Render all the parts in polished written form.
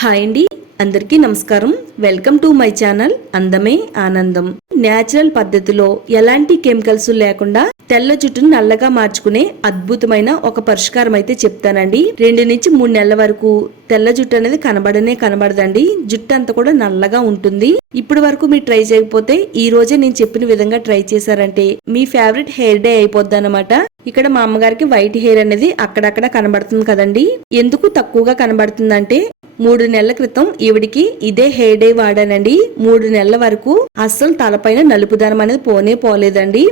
Hi అండి, అందరికీ నమస్కారం. వెల్కమ్ టు మై ఛానల్ అందమే ఆనందం. న్యాచురల్ పద్ధతిలో ఎలాంటి కెమికల్స్ లేకుండా తెల్ల జుట్టును నల్లగా మార్చుకునే అద్భుతమైన ఒక పరిష్కారం అయితే చెప్తానండి. 2 నుంచి 3 నెలల వరకు తెల్ల జుట్టు అనేది కనబడదండి. జుట్టు అంతా కూడా నల్లగా ఉంటుంది. ఇప్పటి వరకు మీరు ట్రై చేయకపోతే ఈ రోజే నేను చెప్పిన విధంగా ట్రై చేశారంటే మీ ఫేవరెట్ హెయిర్ డే అయిపోద్ది అన్నమాట. ఇక్కడ మా అమ్మగారికి వైట్ హెయిర్ అనేది అక్కడక్కడ కనబడుతుంది కదండి. ఎందుకు తక్కువగా కనబడుతుందంటే 3 నెలల క్రితం ఈవిడికి ఇదే హెయిర్ డే వాడానండి. 3 నెలల వరకు అస్సలు తలపైన నలుపుదనం అనేది పోలేదండి.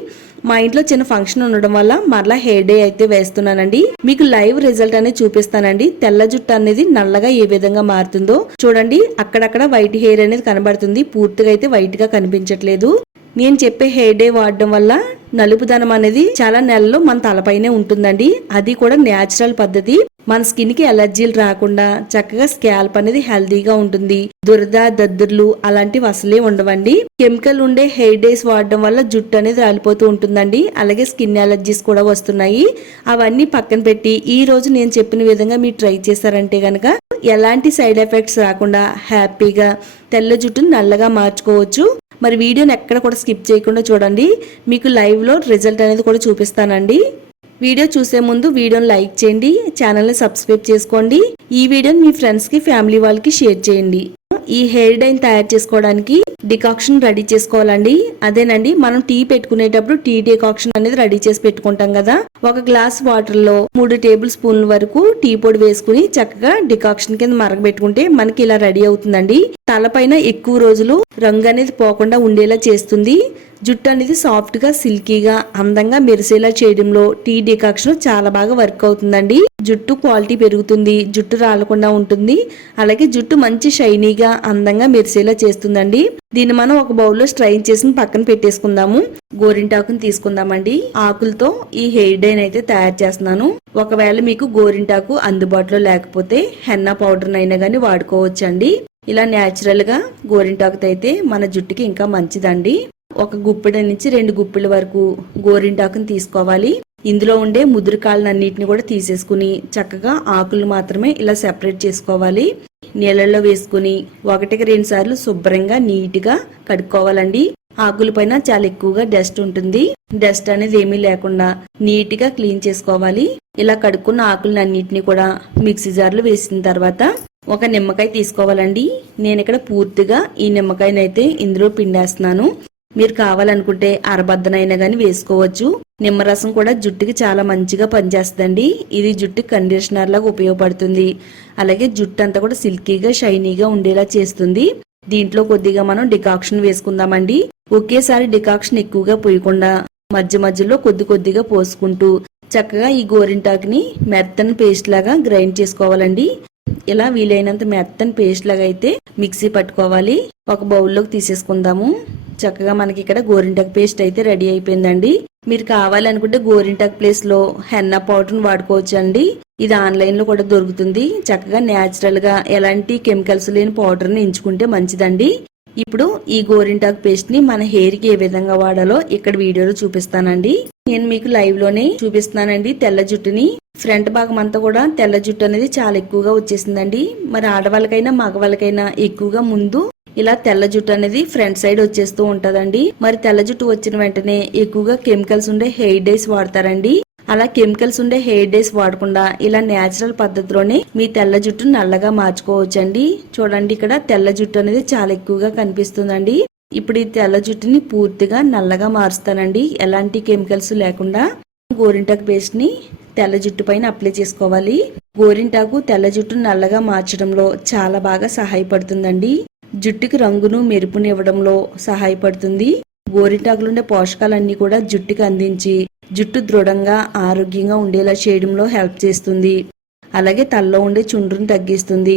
మా ఇంట్లో చిన్న ఫంక్షన్ ఉండడం వల్ల మరలా హెయిర్ డే అయితే వేస్తున్నానండి. మీకు లైవ్ రిజల్ట్ అనేది చూపిస్తానండి. తెల్ల జుట్టు అనేది నల్లగా ఏ విధంగా మారుతుందో చూడండి. అక్కడక్కడ వైట్ హెయిర్ అనేది కనబడుతుంది, పూర్తిగా అయితే వైట్ గా కనిపించట్లేదు. నేను చెప్పే హెయిర్ డే వాడడం వల్ల నలుపుదనం అనేది చాలా నెలల్లో మన తలపైనే ఉంటుందండి. అది కూడా న్యాచురల్ పద్ధతి. మన స్కిన్ కి ఎలర్జీలు రాకుండా చక్కగా స్కాల్ప్ అనేది హెల్దీగా ఉంటుంది. దురద దద్దుర్లు అలాంటివి అసలే ఉండవండి. కెమికల్ ఉండే హెయిర్ డేస్ వాడడం వల్ల జుట్టు అనేది రాలిపోతూ ఉంటుందండి. అలాగే స్కిన్ ఎలర్జీస్ కూడా వస్తున్నాయి. అవన్నీ పక్కన పెట్టి ఈ రోజు నేను చెప్పిన విధంగా మీరు ట్రై చేశారంటే గనక ఎలాంటి సైడ్ ఎఫెక్ట్స్ రాకుండా హ్యాపీగా తెల్ల జుట్టును నల్లగా మార్చుకోవచ్చు. మరి వీడియోని ఎక్కడ కూడా స్కిప్ చేయకుండా చూడండి. మీకు లైవ్ లో రిజల్ట్ అనేది కూడా చూపిస్తానండి. వీడియో చూసే ముందు వీడియోని లైక్ చేయండి, ఛానల్ని సబ్స్క్రైబ్ చేసుకోండి. ఈ వీడియోని మీ ఫ్రెండ్స్ కి ఫ్యామిలీ వాళ్ళకి షేర్ చేయండి. ఈ హెయిర్ డైని తయారు చేసుకోవడానికి డికాక్షన్ రెడీ చేసుకోవాలండి. అదేనండి, మనం టీ పెట్టుకునేటప్పుడు టీ డికాక్షన్ అనేది రెడీ చేసి పెట్టుకుంటాం కదా. 1 గ్లాస్ వాటర్ లో 3 టేబుల్ స్పూన్ల వరకు టీ పొడి వేసుకుని చక్కగా డికాక్షన్ కింద మరగబెట్టుకుంటే మనకి ఇలా రెడీ అవుతుందండి. తలపైన ఎక్కువ రోజులు రంగు అనేది పోకుండా ఉండేలా చేస్తుంది. జుట్టు అనేది సాఫ్ట్ గా సిల్కీగా అందంగా మెరిసేలా చేయడంలో టీ డికాక్షన్ చాలా బాగా వర్క్ అవుతుందండి. జుట్టు క్వాలిటీ పెరుగుతుంది, జుట్టు రాలకుండా ఉంటుంది. అలాగే జుట్టు మంచి షైనీగా అందంగా మెరిసేలా చేస్తుందండి. దీన్ని మనం ఒక బౌల్లో స్ట్రైన్ చేసి పక్కన పెట్టేసుకుందాము. గోరింటాకుని తీసుకుందామండి. ఆకులతో ఈ హెయిర్ డైన్ అయితే తయారు చేస్తున్నాను. ఒకవేళ మీకు గోరింటాకు అందుబాటులో లేకపోతే హెన్నా పౌడర్ అయినా గానీ వాడుకోవచ్చండి. ఇలా న్యాచురల్ గా గోరింటాకుతో అయితే మన జుట్టుకి ఇంకా మంచిదండి. 1 గుప్పెడ నుంచి 2 గుప్పెల వరకు గోరింటాకుని తీసుకోవాలి. ఇందులో ఉండే ముదురుకాళ్ళన్నిటిని కూడా తీసేసుకుని చక్కగా ఆకులు మాత్రమే ఇలా సెపరేట్ చేసుకోవాలి. నీళ్ళల్లో వేసుకుని 1కి 2 సార్లు శుభ్రంగా నీట్ గా కడుక్కోవాలండి. ఆకుల పైన చాలా ఎక్కువగా డస్ట్ ఉంటుంది. డస్ట్ అనేది ఏమీ లేకుండా నీట్ గా క్లీన్ చేసుకోవాలి. ఇలా కడుక్కున్న ఆకులన్నిటిని కూడా మిక్సీ జార్లో వేసిన తర్వాత 1 నిమ్మకాయ తీసుకోవాలండి. నేను ఇక్కడ పూర్తిగా ఈ నిమ్మకాయనైతే ఇందులో పిండేస్తున్నాను. మీరు కావాలనుకుంటే అరబద్దనైనా గానీ వేసుకోవచ్చు. నిమ్మరసం కూడా జుట్టుకి చాలా మంచిగా పనిచేస్తుందండి. ఇది జుట్టుకి కండిషనర్ లాగా ఉపయోగపడుతుంది. అలాగే జుట్టు అంతా కూడా సిల్కీగా షైనీగా ఉండేలా చేస్తుంది. దీంట్లో కొద్దిగా మనం డికాక్షన్ వేసుకుందామండి. ఒకేసారి డికాక్షన్ ఎక్కువగా పోయకుండా మధ్య మధ్యలో కొద్దిగా పోసుకుంటూ చక్కగా ఈ గోరింటాకుని మెత్తని పేస్ట్ లాగా గ్రైండ్ చేసుకోవాలండి. ఇలా వీలైనంత మెత్తని పేస్ట్ లాగా అయితే మిక్సీ పట్టుకోవాలి. ఒక బౌల్లోకి తీసేసుకుందాము. చక్కగా మనకి ఇక్కడ గోరింటాకు పేస్ట్ అయితే రెడీ అయిపోయిందండి. మీరు కావాలనుకుంటే గోరింటాకు ప్లేస్ లో హెన్నా పౌడర్ వాడుకోవచ్చు అండి. ఇది ఆన్లైన్ లో కూడా దొరుకుతుంది. చక్కగా న్యాచురల్ గా ఎలాంటి కెమికల్స్ లేని పౌడర్ ని ఎంచుకుంటే మంచిదండి. ఇప్పుడు ఈ గోరింటాకు పేస్ట్ ని మన హెయిర్ కి ఏ విధంగా వాడాలో ఇక్కడ వీడియోలో చూపిస్తానండి. నేను మీకు లైవ్ లోనే చూపిస్తున్నానండి. తెల్ల జుట్టుని ఫ్రంట్ భాగం అంతా కూడా తెల్ల జుట్టు అనేది చాలా ఎక్కువగా వచ్చేసిందండి. మరి ఆడవాళ్ళకైనా మగవాళ్ళకైనా ఎక్కువగా ముందు ఇలా తెల్ల జుట్టు అనేది ఫ్రంట్ సైడ్ వచ్చేస్తూ ఉంటదండి. మరి తెల్ల జుట్టు వచ్చిన వెంటనే ఎక్కువగా కెమికల్స్ ఉండే హెయిర్ డైస్ వాడతారండి. అలా కెమికల్స్ ఉండే హెయిర్ డైస్ వాడకుండా ఇలా నేచురల్ పద్ధతిలోనే మీ తెల్ల జుట్టును నల్లగా మార్చుకోవచ్చండి. చూడండి, ఇక్కడ తెల్ల జుట్టు అనేది చాలా ఎక్కువగా కనిపిస్తుందండి. ఇప్పుడు ఈ తెల్ల జుట్టుని పూర్తిగా నల్లగా మారుస్తానండి, ఎలాంటి కెమికల్స్ లేకుండా. గోరింటాకు పేస్ట్ ని తెల్ల జుట్టు పైన అప్లై చేసుకోవాలి. గోరింటాకు తెల్ల జుట్టును నల్లగా మార్చడంలో చాలా బాగా సహాయపడుతుందండి. జుట్టుకి రంగును మెరుపుని ఇవ్వడంలో సహాయపడుతుంది. గోరింటాకులుండే పోషకాలన్నీ కూడా జుట్టుకి అందించి జుట్టు దృఢంగా ఆరోగ్యంగా ఉండేలా చేయడంలో హెల్ప్ చేస్తుంది. అలాగే తలలో ఉండే చుండ్రును తగ్గిస్తుంది.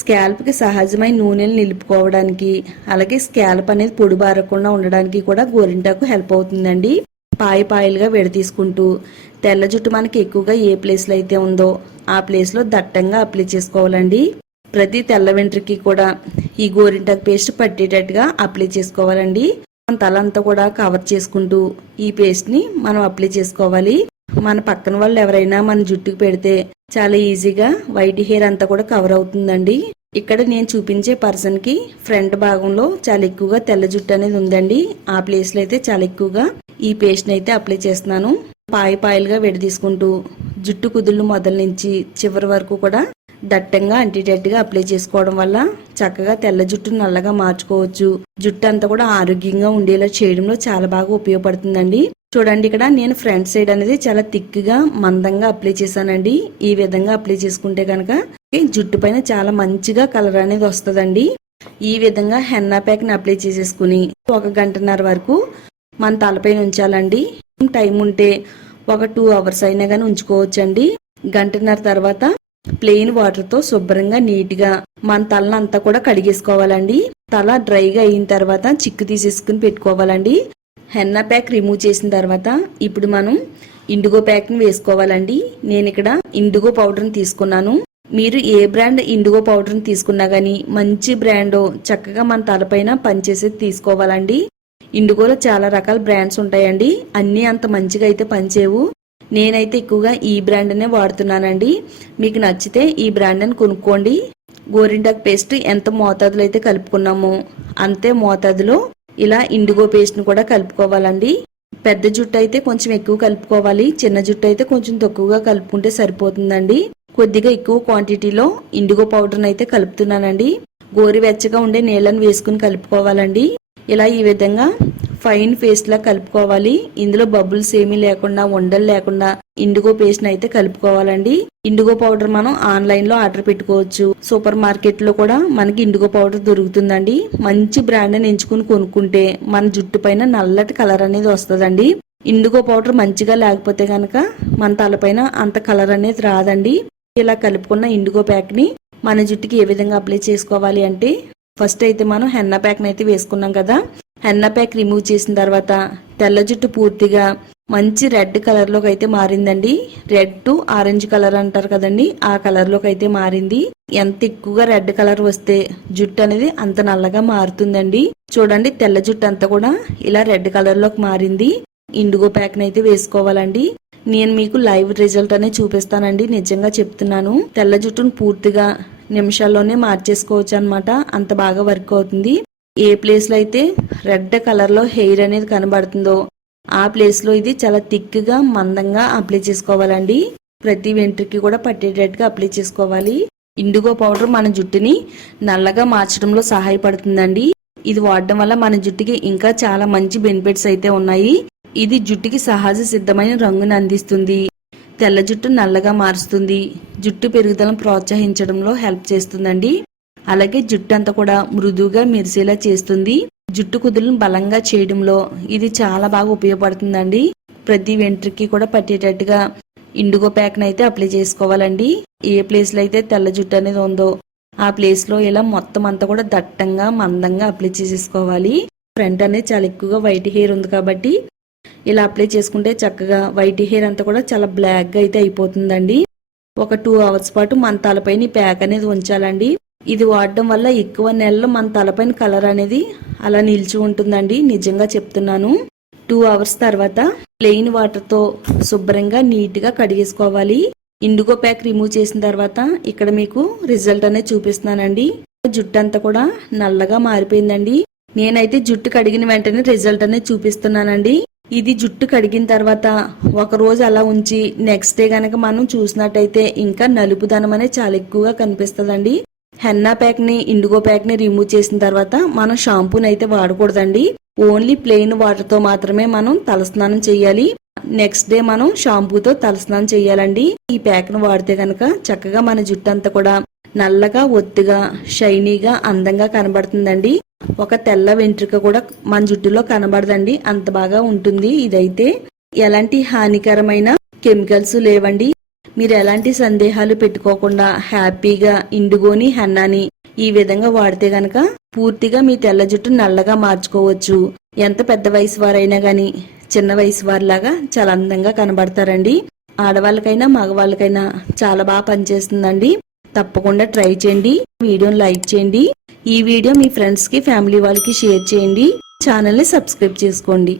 స్కాల్ప్ కి సహజమైన నూనెలు నిలుపుకోవడానికి అలాగే స్కాల్ప్ అనేది పొడిబారకుండా ఉండడానికి కూడా గోరింటాకు హెల్ప్ అవుతుందండి. పాయలుగా విడతీసుకుంటూ తెల్ల జుట్టు మనకి ఎక్కువగా ఏ ప్లేస్ లో అయితే ఉందో ఆ ప్లేస్ లో దట్టంగా అప్లై చేసుకోవాలండి. ప్రతి తెల్ల వెంట్రుకి కూడా ఈ గోరింటాకు పేస్ట్ పట్టేటట్టుగా అప్లై చేసుకోవాలండి. మన తల అంతా కూడా కవర్ చేసుకుంటూ ఈ పేస్ట్ ని మనం అప్లై చేసుకోవాలి. మన పక్కన వాళ్ళు ఎవరైనా మన జుట్టుకు పెడితే చాలా ఈజీగా వైట్ హెయిర్ అంతా కూడా కవర్ అవుతుందండి. ఇక్కడ నేను చూపించే పర్సన్ కి ఫ్రంట్ భాగంలో చాలా ఎక్కువగా తెల్ల జుట్టు అనేది ఉందండి. ఆ ప్లేస్ లో అయితే చాలా ఎక్కువగా ఈ పేస్ట్ అయితే అప్లై చేస్తున్నాను. పాయలుగా విడదీసుకుంటూ జుట్టు కుదుళ్ళు మొదల నుంచి చివరి వరకు కూడా దట్టంగా అంటేటట్టుగా అప్లై చేసుకోవడం వల్ల చక్కగా తెల్ల జుట్టు నల్లగా మార్చుకోవచ్చు. జుట్టు అంతా కూడా ఆరోగ్యంగా ఉండేలా చేయడంలో చాలా బాగా ఉపయోగపడుతుందండి. చూడండి, ఇక్కడ నేను ఫ్రంట్ సైడ్ అనేది చాలా థిక్గా మందంగా అప్లై చేశానండి. ఈ విధంగా అప్లై చేసుకుంటే కనుక జుట్టు పైన చాలా మంచిగా కలర్ అనేది వస్తుందండి. ఈ విధంగా హెన్నా ప్యాక్ ని అప్లై చేసేసుకుని 1 గంటన్నర వరకు మన తలపైన ఉంచాలండి. టైం ఉంటే ఒక 2 అవర్స్ అయినా కానీ ఉంచుకోవచ్చండి. గంటన్నర తర్వాత ప్లెయిన్ వాటర్ తో శుభ్రంగా నీట్ గా మన తలనంతా కూడా కడిగేసుకోవాలండి. తల డ్రైగా అయిన తర్వాత చిక్కు తీసేసుకుని పెట్టుకోవాలండి. హెన్నా ప్యాక్ రిమూవ్ చేసిన తర్వాత ఇప్పుడు మనం ఇండిగో ప్యాక్ ని వేసుకోవాలండి. నేను ఇక్కడ ఇండిగో పౌడర్ ని తీసుకున్నాను. మీరు ఏ బ్రాండ్ ఇండిగో పౌడర్ ని తీసుకున్నా గానీ మంచి బ్రాండ్ చక్కగా మన తలపైన పనిచేసేది తీసుకోవాలండి. ఇండిగోలో చాలా రకాల బ్రాండ్స్ ఉంటాయండి. అన్ని అంత మంచిగా అయితే పనిచేయవు. నేనైతే ఎక్కువగా ఈ బ్రాండ్ నే వాడుతున్నానండి. మీకు నచ్చితే ఈ బ్రాండ్ అని కొనుక్కోండి. గోరింటాకు పేస్ట్ ఎంత మోతాదులో అయితే కలుపుకున్నామో అంతే మోతాదులో ఇలా ఇండిగో పేస్ట్ ను కూడా కలుపుకోవాలండి. పెద్ద జుట్టు అయితే కొంచెం ఎక్కువ కలుపుకోవాలి. చిన్న జుట్టు అయితే కొంచెం తక్కువగా కలుపుకుంటే సరిపోతుందండి. కొద్దిగా ఎక్కువ క్వాంటిటీలో ఇండిగో పౌడర్ అయితే కలుపుతున్నానండి. గోరువెచ్చగా ఉండే నీళ్ళని వేసుకుని కలుపుకోవాలండి. ఇలా ఈ విధంగా ఫైన్ పేస్ట్ లా కలుపుకోవాలి. ఇందులో బబుల్స్ ఏమీ లేకుండా, ఉండలు లేకుండా ఇండిగో పేస్ట్ ని అయితే కలుపుకోవాలండి. ఇండిగో పౌడర్ మనం ఆన్లైన్ లో ఆర్డర్ పెట్టుకోవచ్చు. సూపర్ మార్కెట్ లో కూడా మనకి ఇండిగో పౌడర్ దొరుకుతుందండి. మంచి బ్రాండ్ ని ఎంచుకుని కొనుక్కుంటే మన జుట్టు పైన నల్లటి కలర్ అనేది వస్తుందండి. ఇండిగో పౌడర్ మంచిగా లేకపోతే గనక మన తలపైన అంత కలర్ అనేది రాదండి. ఇలా కలుపుకున్న ఇండిగో ప్యాక్ ని మన జుట్టుకి ఏ విధంగా అప్లై చేసుకోవాలి అంటే, ఫస్ట్ అయితే మనం హెన్నా ప్యాక్ ని అయితే వేసుకున్నాం కదా. హెన్నా ప్యాక్ రిమూవ్ చేసిన తర్వాత తెల్ల జుట్టు పూర్తిగా మంచి రెడ్ కలర్ లోకి అయితే మారిందండి. రెడ్ టు ఆరెంజ్ కలర్ అంటారు కదండి, ఆ కలర్ లోకి అయితే మారింది. ఎంత ఎక్కువగా రెడ్ కలర్ వస్తే జుట్టు అనేది అంత నల్లగా మారుతుందండి. చూడండి, తెల్ల జుట్టు అంతా కూడా ఇలా రెడ్ కలర్ లోకి మారింది. ఇండిగో ప్యాక్ ని అయితే వేసుకోవాలండి. నేను మీకు లైవ్ రిజల్ట్ అనేది చూపిస్తానండి. నిజంగా చెప్తున్నాను. తెల్ల జుట్టును పూర్తిగా నిమిషాల్లోనే మార్చేసుకోవచ్చు అన్నమాట. అంత బాగా వర్క్ అవుతుంది. ఏ ప్లేస్ లో అయితే రెడ్ కలర్ లో హెయిర్ అనేది కనబడుతుందో ఆ ప్లేస్ లో ఇది చాలా థిక్ గా మందంగా అప్లై చేసుకోవాలండి. ప్రతి వెంట్రుకి కూడా పట్టేటట్టుగా అప్లై చేసుకోవాలి. ఇండిగో పౌడర్ మన జుట్టుని నల్లగా మార్చడంలో సహాయపడుతుందండి. ఇది వాడడం వల్ల మన జుట్టుకి ఇంకా చాలా మంచి బెనిఫిట్స్ అయితే ఉన్నాయి. ఇది జుట్టుకి సహజ సిద్ధమైన రంగును అందిస్తుంది. తెల్ల జుట్టు నల్లగా మారుస్తుంది. జుట్టు పెరుగుదలను ప్రోత్సహించడంలో హెల్ప్ చేస్తుందండి. అలాగే జుట్టు అంతా కూడా మృదువుగా మెరిసేలా చేస్తుంది. జుట్టు కుదులను బలంగా చేయడంలో ఇది చాలా బాగా ఉపయోగపడుతుందండి. ప్రతి వెంట్రుకి కూడా పట్టేటట్టుగా ఇండిగో ప్యాక్ అయితే అప్లై చేసుకోవాలండి. ఏ ప్లేస్ లో అయితే తెల్ల జుట్టు అనేది ఉందో ఆ ప్లేస్ లో ఇలా మొత్తం అంతా కూడా దట్టంగా మందంగా అప్లై చేసేసుకోవాలి. ఫ్రంట్ అనేది చాలా ఎక్కువగా వైట్ హెయిర్ ఉంది కాబట్టి ఇలా అప్లై చేసుకుంటే చక్కగా వైట్ హెయిర్ అంతా కూడా చాలా బ్లాక్ గా అయితే అయిపోతుందండి. ఒక 2 అవర్స్ పాటు మన తలపైన ప్యాక్ అనేది ఉంచాలండి. ఇది వాడడం వల్ల ఎక్కువ నెలలు మన తలపైన కలర్ అనేది అలా నిలిచి ఉంటుందండి. నిజంగా చెప్తున్నాను. 2 అవర్స్ తర్వాత ప్లెయిన్ వాటర్ తో శుభ్రంగా నీట్ గా కడిగేసుకోవాలి. ఇండిగో ప్యాక్ రిమూవ్ చేసిన తర్వాత ఇక్కడ మీకు రిజల్ట్ అనేది చూపిస్తున్నానండి. జుట్టు అంతా కూడా నల్లగా మారిపోయిందండి. నేనైతే జుట్టు కడిగిన వెంటనే రిజల్ట్ అనేది చూపిస్తున్నానండి. ఇది జుట్టు కడిగిన తర్వాత ఒక రోజు అలా ఉంచి నెక్స్ట్ డే గనక మనం చూసినట్టయితే ఇంకా నలుపుదనం అనేది చాలా ఎక్కువగా కనిపిస్తుందండి. హెన్నా ప్యాక్ ని ఇండిగో ప్యాక్ ని రిమూవ్ చేసిన తర్వాత మనం షాంపూని అయితే వాడకూడదండి. ఓన్లీ ప్లెయిన్ వాటర్ తో మాత్రమే మనం తలస్నానం చేయాలి. నెక్స్ట్ డే మనం షాంపూతో తలస్నానం చేయాలండి. ఈ ప్యాక్ ను వాడితే గనక చక్కగా మన జుట్టు అంతా కూడా నల్లగా, ఒత్తుగా, షైనీగా, అందంగా కనబడుతుందండి. ఒక తెల్ల వెంట్రుక కూడా మన జుట్టులో కనబడదండి. అంత బాగా ఉంటుంది. ఇదైతే ఎలాంటి హానికరమైన కెమికల్స్ లేవండి. మీరు ఎలాంటి సందేహాలు పెట్టుకోకుండా హ్యాపీగా ఇండిగోని, హెన్నాని ఈ విధంగా వాడితే గనక పూర్తిగా మీ తెల్ల జుట్టు నల్లగా మార్చుకోవచ్చు. ఎంత పెద్ద వయసు వారైనా గాని చిన్న వయసు వారిలాగా చాలా అందంగా కనబడతారండి. ఆడవాళ్ళకైనా మగవాళ్ళకైనా చాలా బాగా పనిచేస్తుందండి. తప్పకుండా ట్రై చేయండి. వీడియోని లైక్ చేయండి. ఈ వీడియో మీ ఫ్రెండ్స్ కి, ఫ్యామిలీ వాళ్ళకి షేర్ చేయండి. ఛానల్ ని సబ్స్క్రైబ్ చేసుకోండి.